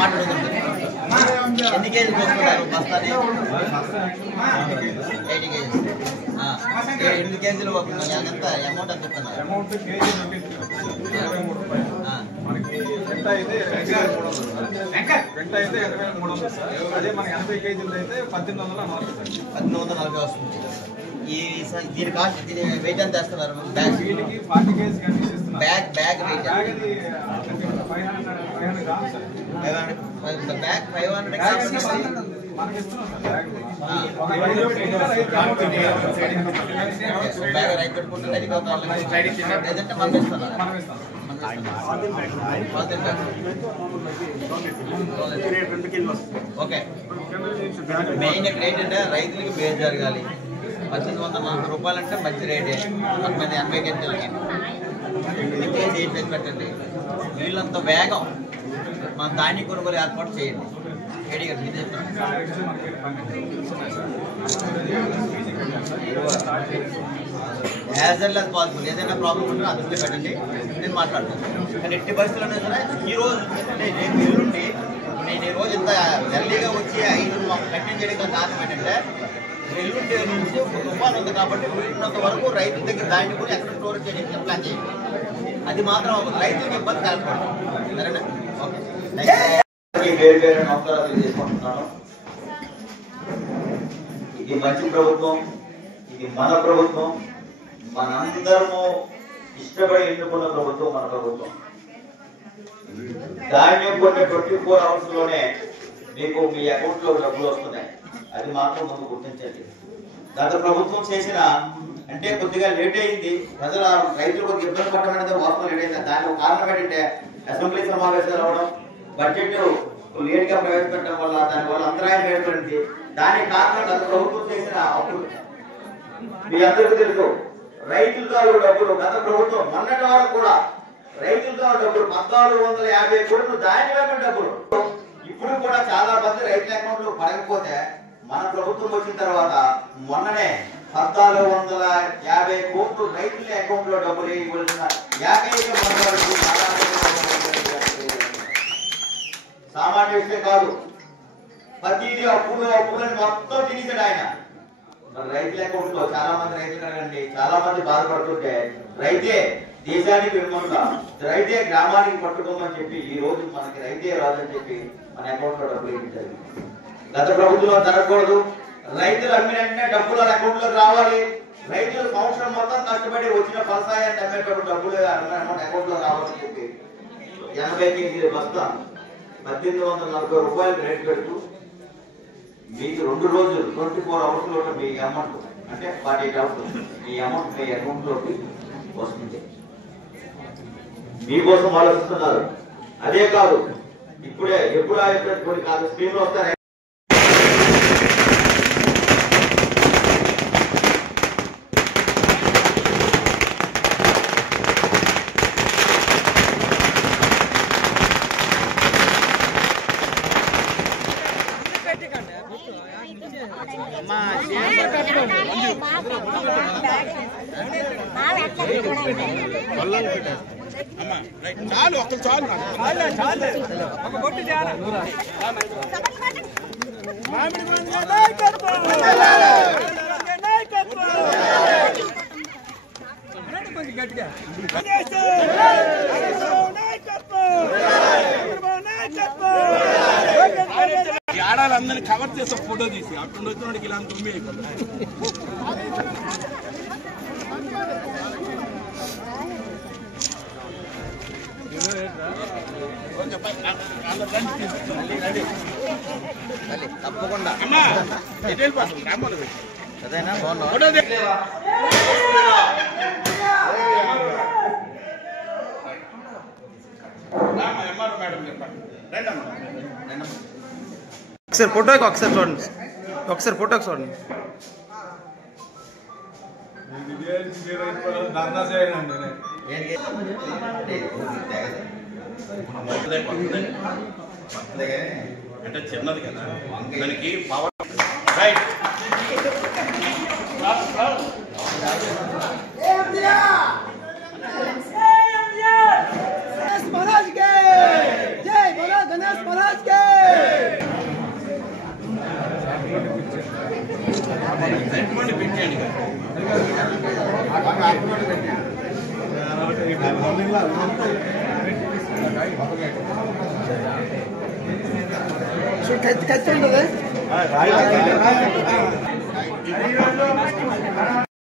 మాట్లాడుకుంటారు. ఎన్ని కేజీలు పోసుకుంటారు బస్తాని? 80 కేజీస్. 8 కేజీలు ఎంత అమౌంట్ అని చెప్తున్నారు? అమౌంట్ కేజీ 23 రూపాయలు. మనకి పెంట అయితే 2300 సార్. అదే మన 80 కేజీలు అయితే 1840 సార్. 1840 వస్తుంది. దీని కాస్ట్ దీని వెయిట్ ఎంత వేస్తున్నారు? బ్యాగ్ వీటికి 40 కేజీ కనిపిస్తున్నారు. బ్యాగ్ వెయిట్ బ్యాగ్ అది 500 గ్రామ్స్ సార్. బ్యాగ్ 500 గ్రామ్స్ మనకి ఇస్తున్నాం సార్. బ్యాగ్ బ్యాగ్ రైట్ పెట్టుకుంటే లేదంటే మనం ఇస్తున్నారు. ఓకే. మెయిన్ ఇక్కడ ఏంటంటే రైతులకి మేలు జరగాలి. 1840 రూపాయలు అంటే మంచి రేటే. 80 కేజీలకి కేజీ చేసి పెట్టండి. వీళ్ళంత వేగం మన ధాన్య కొనుగోలు ఏర్పాటు చేయండి. ఏడిగా ఇది చెప్తాను. యాజ్ వెల్ యాజ్ పాసిబుల్ ఏదైనా ప్రాబ్లం ఉంటే అందులో పెట్టండి, నేను మాట్లాడతాను. కానీ ఎట్టి పరిస్థితుల్లో సరే ఈరోజు అంటే రేపు ఎల్లుండి నేను ఈరోజు ఇంత ఎర్లీగా వచ్చి 5 కంటిన్యూ చేయడానికి కారణం ఏంటంటే ఎల్లుండి నుంచి తుఫాను ఉంది కాబట్టి వీటినంత వరకు రైతుల దగ్గర దాన్ని కూడా ఎక్కడ స్టోరేజ్ చేయడానికి ప్లాన్ చేయండి. అది మాత్రం రైతులకు ఇబ్బంది కలగకూడదు. సరేనా? ఓకే. వేరు వేరు నమస్కారాలు తెలియజేసుకుంటున్నాను. ఇది మంచి ప్రభుత్వం, ఇది మన ప్రభుత్వం, మనందరము ఇష్టపడి ఎన్నుకున్న ప్రభుత్వం మన ప్రభుత్వం. ధాన్యం కొన్ని 24 hours లోనే మీకు మీ అకౌంట్ లో డబ్బులు వస్తున్నాయి. అది మాత్రం ముందు గుర్తించండి. గత ప్రభుత్వం చేసిన అంటే కొద్దిగా లేట్ అయింది, రైతులు కొద్దిగా ఇబ్బంది పడడం అనేది వాస్తవం లేట్ అయింది. దానికి కారణం ఏంటంటే అసెంబ్లీ సమావేశాలు అవ్వడం, బడ్జెట్ లేట్ గా ప్రవేశపెట్టడం వల్ల దానివల్ల అంతరాయం ఏర్పడింది. దానికి కారణం గత ప్రభుత్వం చేసిన అప్పుడు మీ అందరికీ తెలుసు. రైతులతో డబ్బులు గత ప్రభుత్వం మొన్నటి వరకు కూడా రైతులతో డబ్బులు 1450 కోట్లు ధాన్యమైన డబ్బులు. ఇప్పుడు కూడా చాలా మంది రైతుల అకౌంట్ లో పడకపోతే మన ప్రభుత్వం వచ్చిన తర్వాత మొన్ననే 1450 కోట్లు రైతుల అకౌంట్ లో డబ్బులు ఇవ్వాల్సిన ఏకైక సామాన్య విషయం కాదు. ప్రతిదీ అప్పులని మొత్తం తినేసాడు ఆయన. రైతుల అకౌంట్ లో చాలా మంది రైతులు అడగండి, చాలా మంది బాధపడుతుంటే రైతే దేశానికి వెన్నుముక, రైతే గ్రామానికి పట్టుకోమని చెప్పి ఈ రోజు మనకి రైతే రాదని చెప్పి మన అకౌంట్ లో డబ్బులు ఇప్పించారు. గత ప్రభుత్వంలో జరగకూడదు. రైతులు అమ్మిన వెంటనే డబ్బులు అకౌంట్ లోకి రావాలి. రైతులు సంవత్సరం మొత్తం కష్టపడి వచ్చిన ఫలసాయాన్ని అమ్మేటప్పుడు డబ్బులు అకౌంట్ లో రావాలని చెప్పి 80 కేజీల బస్తా 1840 రూపాయలు రేట్ పెడుతూ మీకు 2 రోజులు 24 hours లో మీ అమౌంట్ అంటే 48 hours మీ అమౌంట్ మీ అకౌంట్ లోకి వస్తుంది. మీకోసం ఆలోచిస్తున్నారు. అదే కాదు, ఇప్పుడే ఎప్పుడు కొన్ని కాదు స్కీమ్లు వస్తాయి. చాలు ఒక చాలు ఆడాలందరినీ కవర్ చేసే ఫోటో తీసి అప్పుడు వచ్చినోడికి ఇలా తుమ్మి అయిపోతుంది. తప్పకుండా అదేనా ఒకసారి ఫోటోకి ఒకసారి చూడండి, ఒకసారి ఫోటోకి చూడండి. అంటే చిన్నది కదా దానికి పవర్ రైట్ महाराज के जय बोलो गणेश महाराज के రమ్మని పెట్టాను ఇక. ఖచ్చితంగా